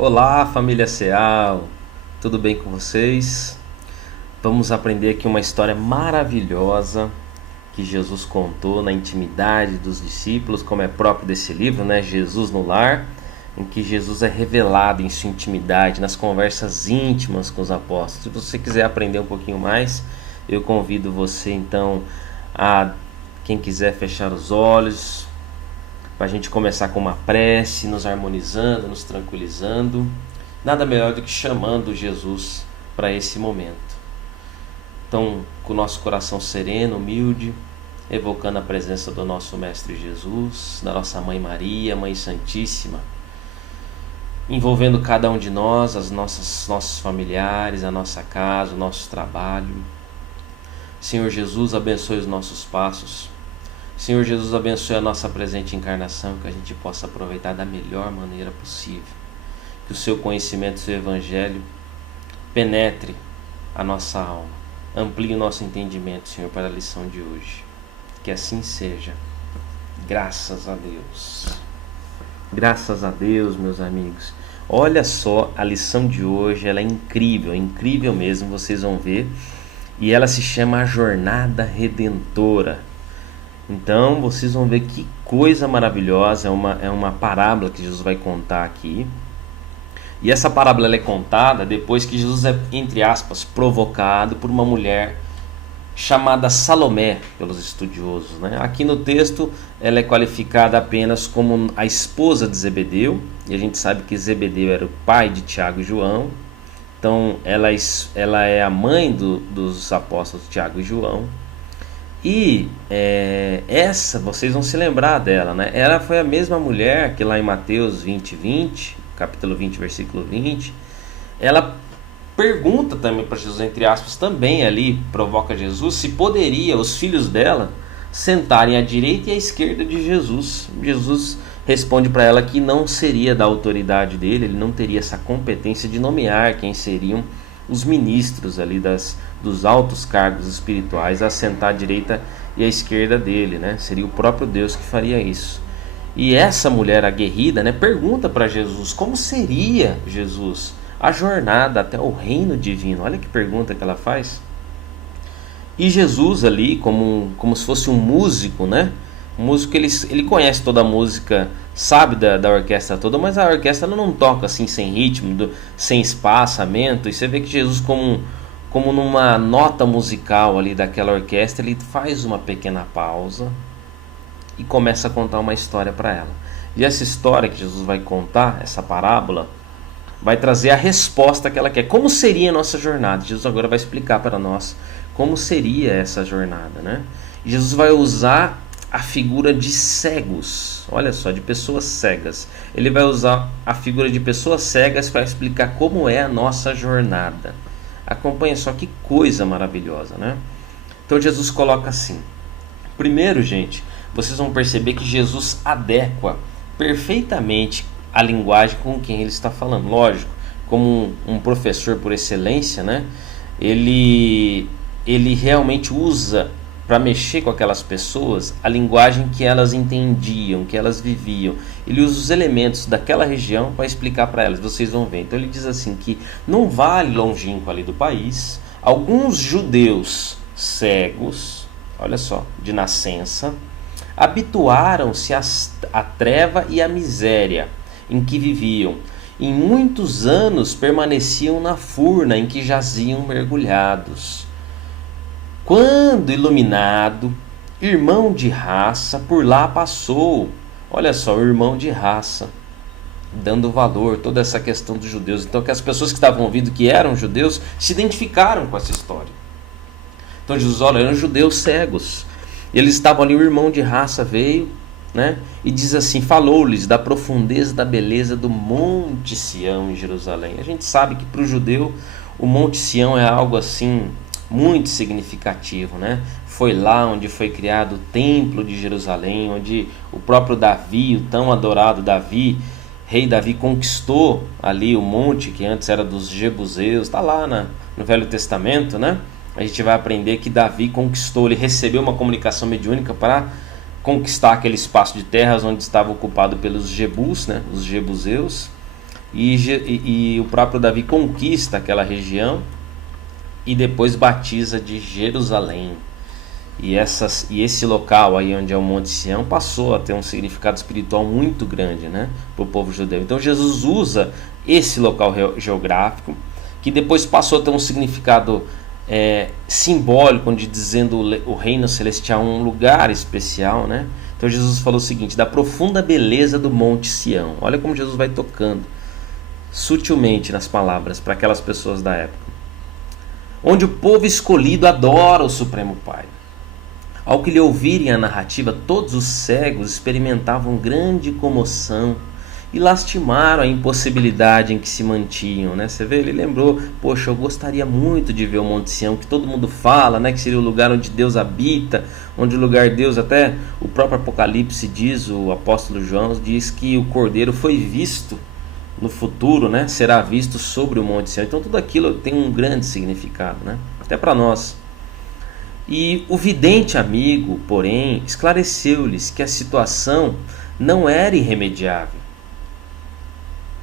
Olá, família Ceal, tudo bem com vocês? Vamos aprender aqui uma história maravilhosa que Jesus contou na intimidade dos discípulos, como é próprio desse livro, né? Jesus no Lar, em que Jesus é revelado em sua intimidade, nas conversas íntimas com os apóstolos. Se você quiser aprender um pouquinho mais, eu convido você então a, quem quiser, fechar os olhos, para a gente começar com uma prece, nos harmonizando, nos tranquilizando. Nada melhor do que chamando Jesus para esse momento. Então, com o nosso coração sereno, humilde, evocando a presença do nosso Mestre Jesus, da nossa Mãe Maria, Mãe Santíssima, envolvendo cada um de nós, nossos familiares, a nossa casa, o nosso trabalho. Senhor Jesus, abençoe os nossos passos. Senhor Jesus, abençoe a nossa presente encarnação, que a gente possa aproveitar da melhor maneira possível. Que o seu conhecimento, o seu evangelho penetre a nossa alma, amplie o nosso entendimento, Senhor, para a lição de hoje. Que assim seja. Graças a Deus. Graças a Deus, meus amigos. Olha só, a lição de hoje, ela é incrível mesmo, vocês vão ver. E ela se chama A Jornada Redentora. Então vocês vão ver que coisa maravilhosa, é uma parábola que Jesus vai contar aqui. E essa parábola ela é contada depois que Jesus é, entre aspas, provocado por uma mulher chamada Salomé pelos estudiosos, né? Aqui no texto ela é qualificada apenas como a esposa de Zebedeu, e a gente sabe que Zebedeu era o pai de Tiago e João. Então ela é a mãe dos apóstolos Tiago e João. E essa, vocês vão se lembrar dela, né? Ela foi a mesma mulher que lá em Mateus 20, capítulo 20, versículo 20, ela pergunta também para Jesus, entre aspas, também ali provoca Jesus, se poderia os filhos dela sentarem à direita e à esquerda de Jesus. Jesus responde para ela que não seria da autoridade dele, ele não teria essa competência de nomear quem seriam os ministros ali dos altos cargos espirituais a sentar à direita e à esquerda dele, né? Seria o próprio Deus que faria isso. E essa mulher aguerrida, né, pergunta para Jesus como seria, Jesus, a jornada até o reino divino. Olha que pergunta que ela faz. E Jesus ali, como se fosse um músico, né? Um músico, ele conhece toda a música, sabe da orquestra toda, mas a orquestra não toca assim sem ritmo, sem espaçamento. E você vê que Jesus, como numa nota musical ali daquela orquestra, ele faz uma pequena pausa e começa a contar uma história para ela. E essa história que Jesus vai contar, essa parábola, vai trazer a resposta que ela quer. Como seria a nossa jornada? Jesus agora vai explicar para nós como seria essa jornada, né? E Jesus vai usar a figura de cegos, olha só, de pessoas cegas. Ele vai usar a figura de pessoas cegas para explicar como é a nossa jornada. Acompanha só que coisa maravilhosa, né? Então Jesus coloca assim. Primeiro, gente, vocês vão perceber que Jesus adequa perfeitamente a linguagem com quem ele está falando. Lógico, como um professor por excelência, né? Ele realmente usa para mexer com aquelas pessoas a linguagem que elas entendiam, que elas viviam. Ele usa os elementos daquela região para explicar para elas. Vocês vão ver. Então ele diz assim que num vale longínquo ali do país, alguns judeus cegos, olha só, de nascença, habituaram-se à treva e à miséria em que viviam. Em muitos anos permaneciam na furna em que jaziam mergulhados. Quando iluminado, irmão de raça por lá passou. Olha só, o irmão de raça, dando valor, toda essa questão dos judeus. Então que as pessoas que estavam ouvindo, que eram judeus, se identificaram com essa história. Então Jesus, olha, eram judeus cegos. Eles estavam ali, o irmão de raça veio, né? E diz assim, falou-lhes da profundeza da beleza do Monte Sião em Jerusalém. A gente sabe que para o judeu o Monte Sião é algo assim muito significativo, né? Foi lá onde foi criado o templo de Jerusalém, onde o próprio Davi, o tão adorado Davi, rei Davi, conquistou ali o monte que antes era dos jebuseus. Está lá no Velho Testamento, né? A gente vai aprender que Davi conquistou, ele recebeu uma comunicação mediúnica para conquistar aquele espaço de terras onde estava ocupado pelos jebus, né? Os jebuseus. e o próprio Davi conquista aquela região e depois batiza de Jerusalém. E esse local aí onde é o Monte Sião passou a ter um significado espiritual muito grande, né, para o povo judeu. Então Jesus usa esse local geográfico, que depois passou a ter um significado simbólico, onde dizendo o reino celestial um lugar especial, né? Então Jesus falou o seguinte: da profunda beleza do Monte Sião. Olha como Jesus vai tocando sutilmente nas palavras para aquelas pessoas da época, onde o povo escolhido adora o Supremo Pai. Ao que lhe ouvirem a narrativa, todos os cegos experimentavam grande comoção e lastimaram a impossibilidade em que se mantinham, né? Você vê, ele lembrou: poxa, eu gostaria muito de ver o Monte Sião, que todo mundo fala, né, que seria o lugar onde Deus habita, onde o lugar de Deus, até o próprio Apocalipse diz, o apóstolo João diz que o Cordeiro foi visto no futuro, né, será visto sobre o Monte Sião. Então tudo aquilo tem um grande significado, né, até para nós. E o vidente amigo, porém, esclareceu-lhes que a situação não era irremediável.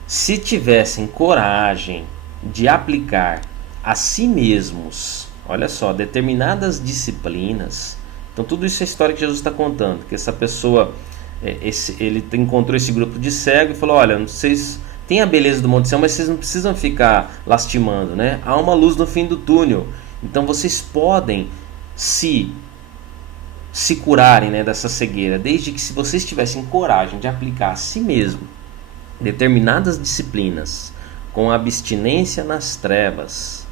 Se tivessem coragem de aplicar a si mesmos, olha só, determinadas disciplinas. Então tudo isso é a história que Jesus está contando, que essa pessoa, ele encontrou esse grupo de cego e falou: olha, vocês têm a beleza do Monte Sião, mas vocês não precisam ficar lastimando, né? Há uma luz no fim do túnel, então vocês podem se curarem, né, dessa cegueira, desde que, se vocês tivessem coragem de aplicar a si mesmo determinadas disciplinas, com abstinência nas trevas,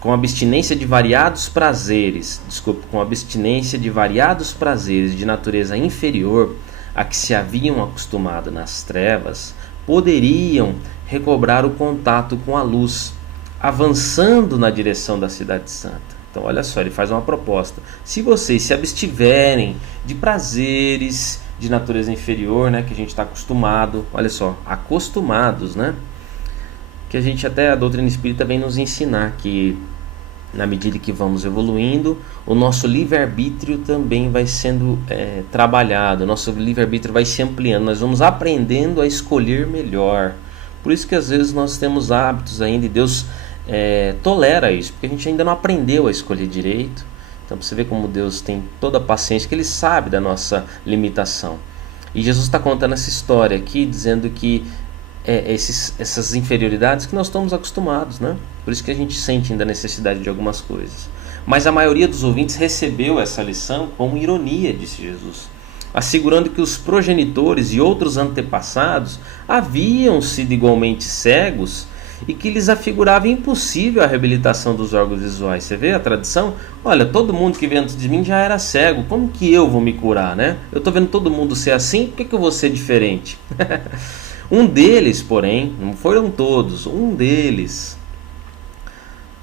com abstinência de variados prazeres, com abstinência de variados prazeres de natureza inferior a que se haviam acostumado nas trevas, poderiam recobrar o contato com a luz, avançando na direção da Cidade Santa. Então olha só, ele faz uma proposta: se vocês se abstiverem de prazeres de natureza inferior, né, que a gente está acostumado, olha só, acostumados, né, que a gente, até a doutrina espírita vem nos ensinar que na medida que vamos evoluindo, o nosso livre-arbítrio também vai sendo trabalhado, o nosso livre-arbítrio vai se ampliando, nós vamos aprendendo a escolher melhor. Por isso que às vezes nós temos hábitos ainda, e Deus tolera isso, porque a gente ainda não aprendeu a escolher direito. Então você vê como Deus tem toda a paciência, que Ele sabe da nossa limitação. E Jesus está contando essa história aqui, dizendo que essas inferioridades que nós estamos acostumados, né? Por isso que a gente sente ainda a necessidade de algumas coisas. Mas a maioria dos ouvintes recebeu essa lição como ironia, disse Jesus, assegurando que os progenitores e outros antepassados haviam sido igualmente cegos e que lhes afigurava impossível a reabilitação dos órgãos visuais. Você vê a tradição? Olha, todo mundo que veio antes de mim já era cego, como que eu vou me curar, né? Eu estou vendo todo mundo ser assim, por que eu vou ser diferente? Um deles, porém, não foram todos, um deles,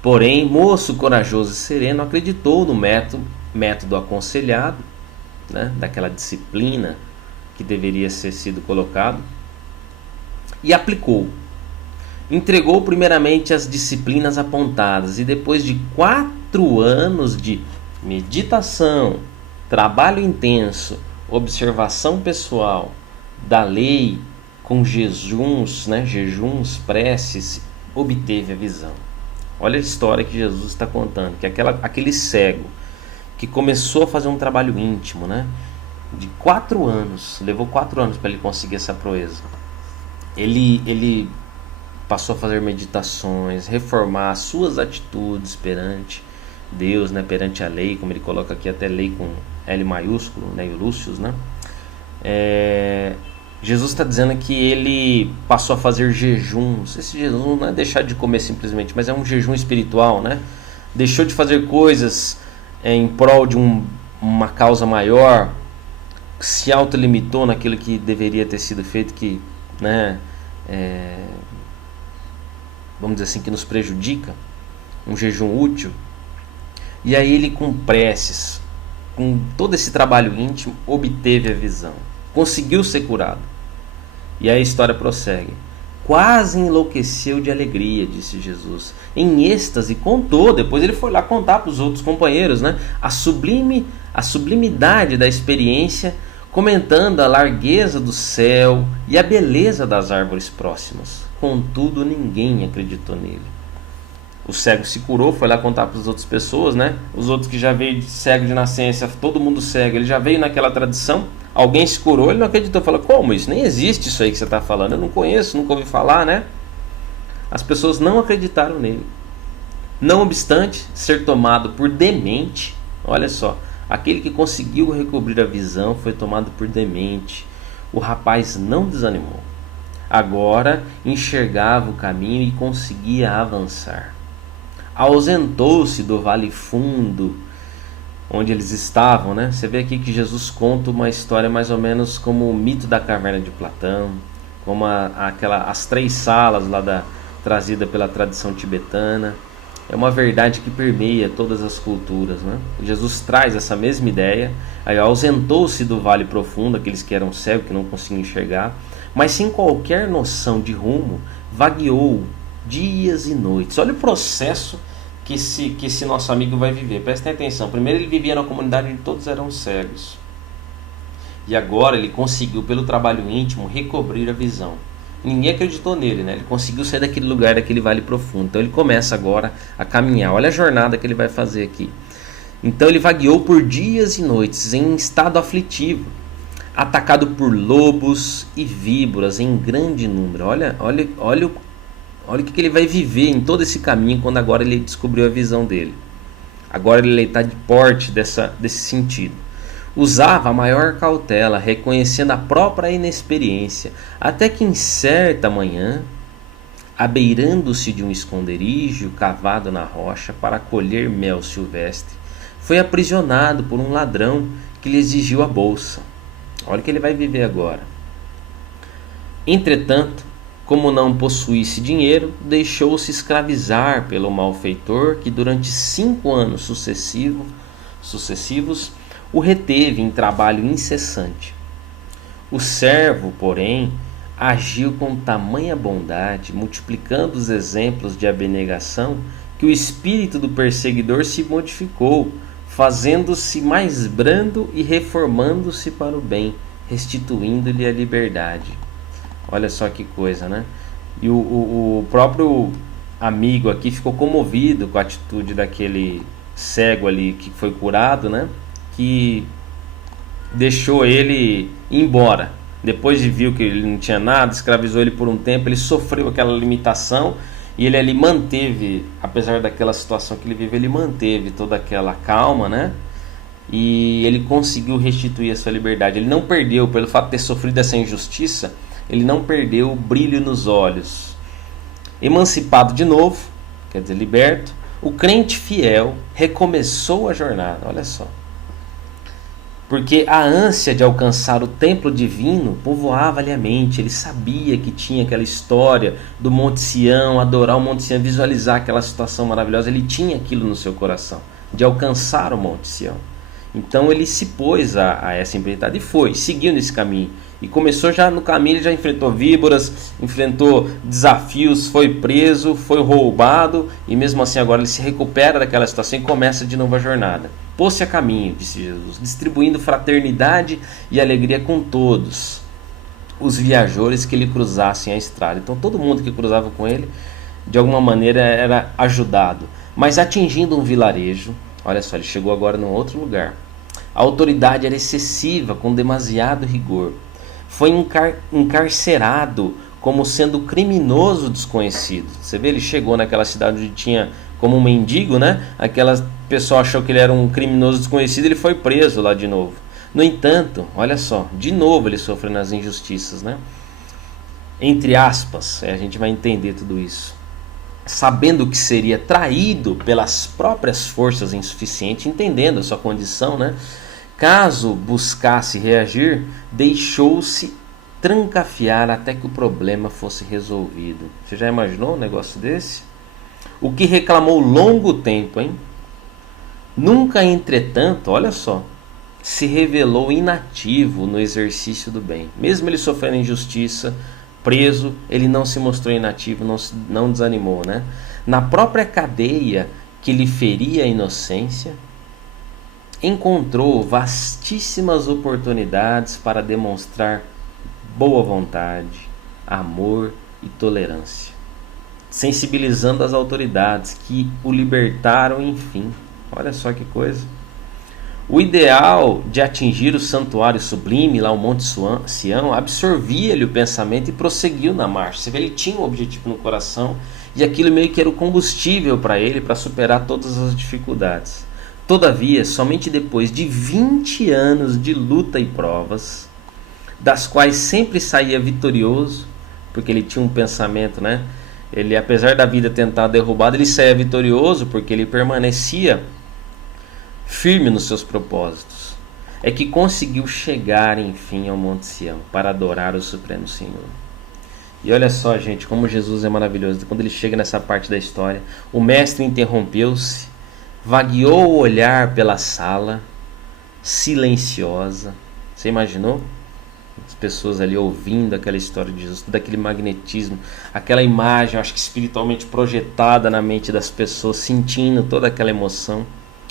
porém, moço corajoso e sereno, acreditou no método aconselhado, né, daquela disciplina que deveria ter sido colocado, e aplicou. Entregou primeiramente as disciplinas apontadas, e depois de 4 anos de meditação, trabalho intenso, observação pessoal da lei, com jejuns, preces, obteve a visão. Olha a história que Jesus está contando, que aquele cego que começou a fazer um trabalho íntimo, né, de 4 anos, levou 4 anos para ele conseguir essa proeza. Ele passou a fazer meditações, reformar suas atitudes perante Deus, né, perante a lei, como ele coloca aqui, até lei com L maiúsculo, né, Lúcius, né? Jesus está dizendo que ele passou a fazer jejuns. Esse jejum não é deixar de comer simplesmente, mas é um jejum espiritual, né? Deixou de fazer coisas em prol de uma causa maior, se autolimitou naquilo que deveria ter sido feito, que, né, vamos dizer assim, que nos prejudica, um jejum útil. E aí ele, com preces, com todo esse trabalho íntimo, obteve a visão, conseguiu ser curado. E aí a história prossegue: quase enlouqueceu de alegria, disse Jesus, em êxtase contou. Depois ele foi lá contar para os outros companheiros, né, a sublimidade da experiência comentando a largueza do céu e a beleza das árvores próximas. Contudo, ninguém acreditou nele. O cego se curou, foi lá contar para as outras pessoas, né? Os outros que já veio cego de nascença, todo mundo cego, ele já veio naquela tradição. Alguém se curou, ele não acreditou, falou: como isso? Nem existe isso aí que você está falando, eu não conheço, nunca ouvi falar, né? As pessoas não acreditaram nele. Não obstante ser tomado por demente, olha só, aquele que conseguiu recobrir a visão foi tomado por demente. O rapaz não desanimou. Agora enxergava o caminho e conseguia avançar. Ausentou-se do vale fundo onde eles estavam, né? Você vê aqui que Jesus conta uma história mais ou menos como o mito da caverna de Platão, como as 3 salas lá trazida pela tradição tibetana. É uma verdade que permeia todas as culturas, né? Jesus traz essa mesma ideia. Aí ausentou-se do vale profundo, aqueles que eram cegos, que não conseguiam enxergar, mas sem qualquer noção de rumo, vagueou dias e noites. Olha o processo que esse nosso amigo vai viver. Prestem atenção. Primeiro, ele vivia numa comunidade onde todos eram cegos. E agora ele conseguiu, pelo trabalho íntimo, recobrir a visão. Ninguém acreditou nele, né? Ele conseguiu sair daquele lugar, daquele vale profundo. Então ele começa agora a caminhar. Olha a jornada que ele vai fazer aqui. Então ele vagueou por dias e noites em estado aflitivo, atacado por lobos e víboras em grande número. Olha o que ele vai viver em todo esse caminho quando agora ele descobriu a visão dele. Agora ele está de porte desse sentido. Usava a maior cautela, reconhecendo a própria inexperiência, até que em certa manhã, abeirando-se de um esconderijo cavado na rocha para colher mel silvestre, foi aprisionado por um ladrão que lhe exigiu a bolsa. Olha o que ele vai viver agora. Entretanto, como não possuísse dinheiro, deixou-se escravizar pelo malfeitor que durante 5 anos sucessivos o reteve em trabalho incessante. O servo, porém, agiu com tamanha bondade, multiplicando os exemplos de abnegação, que o espírito do perseguidor se modificou, fazendo-se mais brando e reformando-se para o bem, restituindo-lhe a liberdade. Olha só que coisa, né? E o próprio amigo aqui ficou comovido com a atitude daquele cego ali que foi curado, né? Que deixou ele ir embora. Depois de viu que ele não tinha nada, escravizou ele por um tempo, ele sofreu aquela limitação e ele ali manteve, apesar daquela situação que ele vive, ele manteve toda aquela calma, né? E ele conseguiu restituir a sua liberdade. Ele não perdeu, pelo fato de ter sofrido essa injustiça, ele não perdeu o brilho nos olhos. Emancipado de novo, quer dizer, liberto, o crente fiel recomeçou a jornada. Olha só. Porque a ânsia de alcançar o templo divino povoava-lhe a mente. Ele sabia que tinha aquela história do Monte Sião, adorar o Monte Sião, visualizar aquela situação maravilhosa. Ele tinha aquilo no seu coração, de alcançar o Monte Sião. Então ele se pôs a essa empreitada e foi, seguiu nesse caminho. E começou já no caminho, ele já enfrentou víboras, enfrentou desafios, foi preso, foi roubado. E mesmo assim agora ele se recupera daquela situação e começa de novo a jornada. Pôs-se a caminho, disse Jesus, distribuindo fraternidade e alegria com todos os viajores que lhe cruzassem a estrada. Então todo mundo que cruzava com ele, de alguma maneira, era ajudado. Mas atingindo um vilarejo, olha só, ele chegou agora num outro lugar. A autoridade era excessiva, com demasiado rigor. Foi encarcerado como sendo criminoso desconhecido. Você vê, ele chegou naquela cidade onde tinha como um mendigo, né? Aquela pessoa achou que ele era um criminoso desconhecido, ele foi preso lá de novo. No entanto, olha só, de novo ele sofre nas injustiças, né? Entre aspas, a gente vai entender tudo isso. Sabendo que seria traído pelas próprias forças insuficientes, entendendo a sua condição, né? Caso buscasse reagir, deixou-se trancafiar até que o problema fosse resolvido. Você já imaginou um negócio desse? O que reclamou longo tempo, hein? Nunca, entretanto, olha só, se revelou inativo no exercício do bem. Mesmo ele sofrendo injustiça, preso, ele não se mostrou inativo, não desanimou, né? Na própria cadeia que lhe feria a inocência, encontrou vastíssimas oportunidades para demonstrar boa vontade, amor e tolerância, sensibilizando as autoridades que o libertaram, enfim. Olha só que coisa. O ideal de atingir o santuário sublime, lá o Monte Sião, absorvia-lhe o pensamento e prosseguiu na marcha. Você vê, ele tinha um objetivo no coração e aquilo meio que era o combustível para ele, para superar todas as dificuldades. Todavia, somente depois de 20 anos de luta e provas, das quais sempre saía vitorioso, porque ele tinha um pensamento, né? Ele, apesar da vida tentar derrubada, ele saía vitorioso porque ele permanecia firme nos seus propósitos. É que conseguiu chegar, enfim, ao Monte Sião para adorar o Supremo Senhor. E olha só, gente, como Jesus é maravilhoso. Quando ele chega nessa parte da história, o mestre interrompeu-se, vagueou o olhar pela sala, silenciosa. Você imaginou? As pessoas ali ouvindo aquela história de Jesus, todo aquele magnetismo, aquela imagem, eu acho que espiritualmente projetada na mente das pessoas, sentindo toda aquela emoção,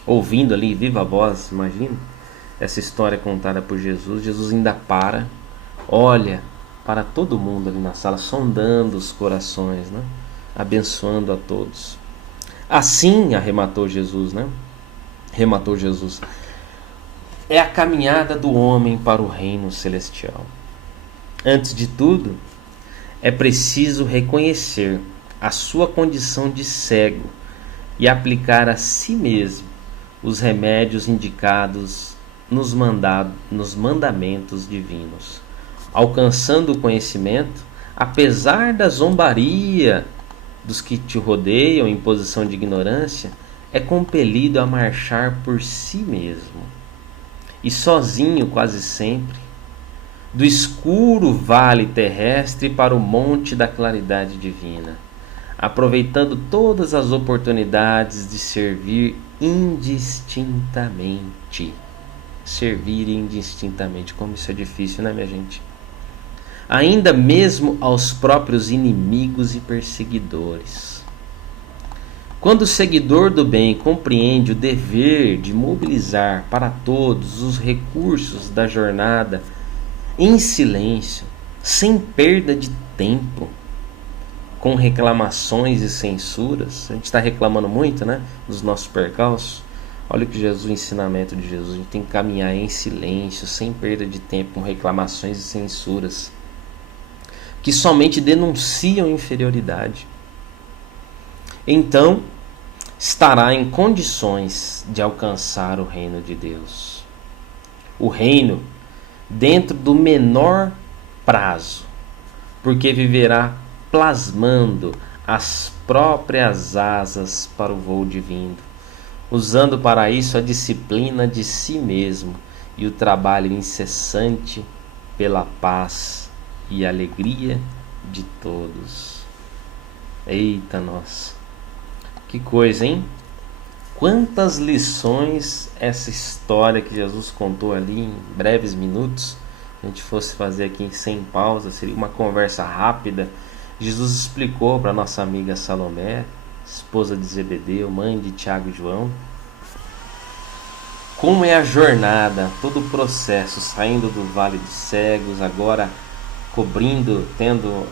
ouvindo ali, viva voz, imagina essa história contada por Jesus. Jesus ainda olha para todo mundo ali na sala, sondando os corações, né? Abençoando a todos. Assim, arrematou Jesus, né? Rematou Jesus. É a caminhada do homem para o reino celestial. Antes de tudo, é preciso reconhecer a sua condição de cego e aplicar a si mesmo os remédios indicados nos mandamentos divinos. Alcançando o conhecimento, apesar da zombaria dos que te rodeiam em posição de ignorância, é compelido a marchar por si mesmo. E sozinho quase sempre, do escuro vale terrestre para o monte da claridade divina, aproveitando todas as oportunidades de servir indistintamente. Servir indistintamente, como isso é difícil, né, minha gente? Ainda mesmo aos próprios inimigos e perseguidores. Quando o seguidor do bem compreende o dever de mobilizar para todos os recursos da jornada em silêncio, sem perda de tempo, com reclamações e censuras, a gente está reclamando muito, né, dos nossos percalços. Olha o que Jesus, o ensinamento de Jesus, a gente tem que caminhar em silêncio, sem perda de tempo, com reclamações e censuras, que somente denunciam inferioridade. Então, estará em condições de alcançar o reino de Deus. O reino dentro do menor prazo, porque viverá plasmando as próprias asas para o voo divino, usando para isso a disciplina de si mesmo e o trabalho incessante pela paz e alegria de todos. Eita, nossa! Que coisa, hein? Quantas lições essa história que Jesus contou ali em breves minutos. Se a gente fosse fazer aqui sem pausa, seria uma conversa rápida. Jesus explicou para nossa amiga Salomé, esposa de Zebedeu, mãe de Tiago e João, como é a jornada, todo o processo, saindo do vale dos cegos, agora cobrindo, tendo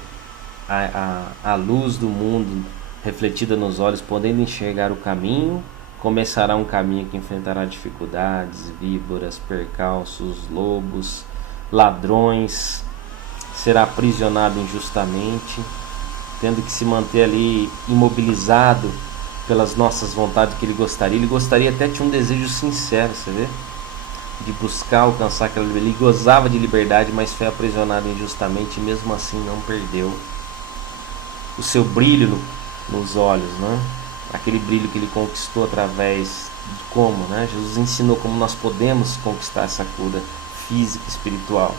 a luz do mundo refletida nos olhos, podendo enxergar o caminho. Começará um caminho que enfrentará dificuldades, víboras, percalços, lobos, ladrões, será aprisionado injustamente, tendo que se manter ali imobilizado pelas nossas vontades que ele gostaria. Ele gostaria até, tinha um desejo sincero, você vê? De buscar alcançar aquela liberdade. Ele gozava de liberdade, mas foi aprisionado injustamente e mesmo assim não perdeu o seu brilho nos olhos, né? Aquele brilho que ele conquistou através de como, né? Jesus ensinou como nós podemos conquistar essa cura física e espiritual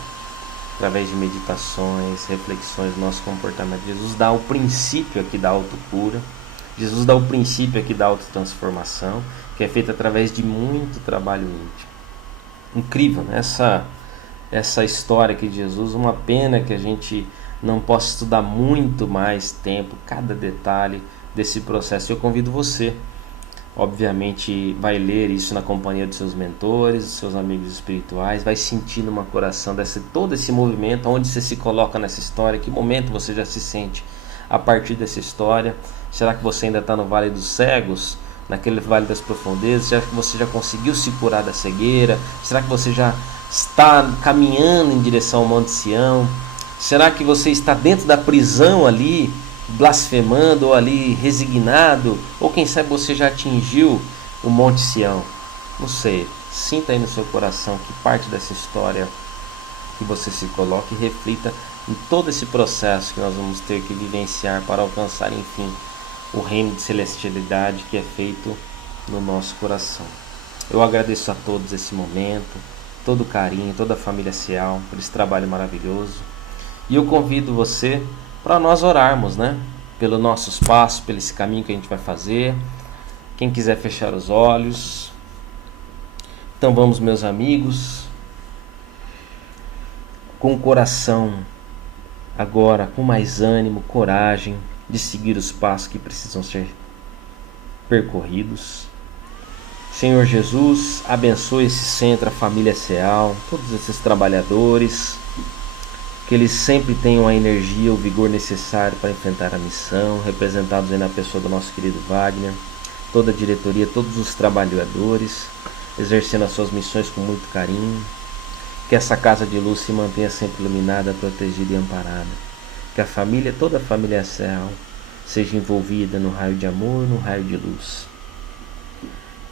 através de meditações, reflexões do nosso comportamento. Jesus dá o princípio aqui da autocura. Jesus dá o princípio aqui da autotransformação, que é feita através de muito trabalho íntimo. Incrível, né? Essa história aqui de Jesus. Uma pena que a gente não possa estudar muito mais tempo cada detalhe desse processo. Eu convido você obviamente vai ler isso na companhia dos seus mentores, dos seus amigos espirituais, vai sentir no coração todo esse movimento, onde você se coloca nessa história, que momento você já se sente a partir dessa história. Será que você ainda está no Vale dos Cegos, naquele Vale das Profundezas? Será que você já conseguiu se curar da cegueira? Será que você já está caminhando em direção ao Monte Sião? Será que você está dentro da prisão ali, blasfemando, ou ali resignado? Ou quem sabe você já atingiu o Monte Sião? Não sei, sinta aí no seu coração que parte dessa história que você se coloque e reflita em todo esse processo que nós vamos ter que vivenciar para alcançar, enfim, o reino de celestialidade que é feito no nosso coração. Eu agradeço a todos esse momento, todo o carinho, toda a família Cial, por esse trabalho maravilhoso. E eu convido você para nós orarmos, né? Pelo nossos passos, pelo esse caminho que a gente vai fazer. Quem quiser fechar os olhos. Então vamos, meus amigos, com o coração agora, com mais ânimo, coragem de seguir os passos que precisam ser percorridos. Senhor Jesus, abençoe esse centro, a família Ceal, todos esses trabalhadores, que eles sempre tenham a energia, o vigor necessário para enfrentar a missão, representados aí na pessoa do nosso querido Wagner, toda a diretoria, todos os trabalhadores, exercendo as suas missões com muito carinho. Que essa casa de luz se mantenha sempre iluminada, protegida e amparada. Que a família, toda a família Ceal, seja envolvida no raio de amor, no raio de luz.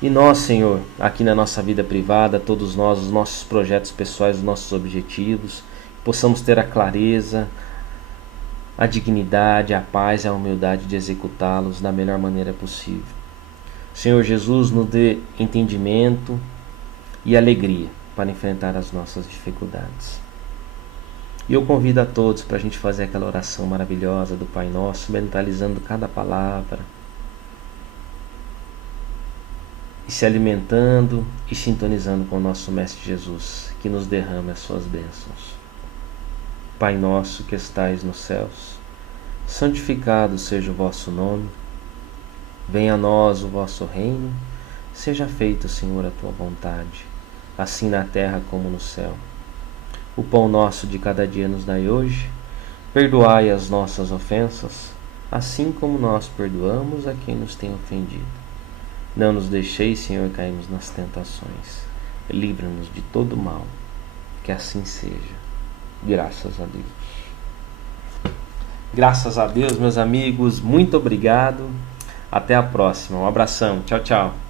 E nós, Senhor, aqui na nossa vida privada, todos nós, os nossos projetos pessoais, os nossos objetivos, possamos ter a clareza, a dignidade, a paz e a humildade de executá-los da melhor maneira possível. Senhor Jesus, nos dê entendimento e alegria para enfrentar as nossas dificuldades. E eu convido a todos para a gente fazer aquela oração maravilhosa do Pai Nosso, mentalizando cada palavra, e se alimentando e sintonizando com o nosso Mestre Jesus, que nos derrama as suas bênçãos. Pai nosso que estais nos céus, santificado seja o vosso nome, venha a nós o vosso reino, seja feita, Senhor, a tua vontade, assim na terra como no céu. O pão nosso de cada dia nos dai hoje, perdoai as nossas ofensas, assim como nós perdoamos a quem nos tem ofendido. Não nos deixeis, Senhor, cairmos nas tentações, livra-nos de todo mal, que assim seja. Graças a Deus. Graças a Deus, meus amigos, muito obrigado. Até a próxima. Um abração. Tchau, tchau.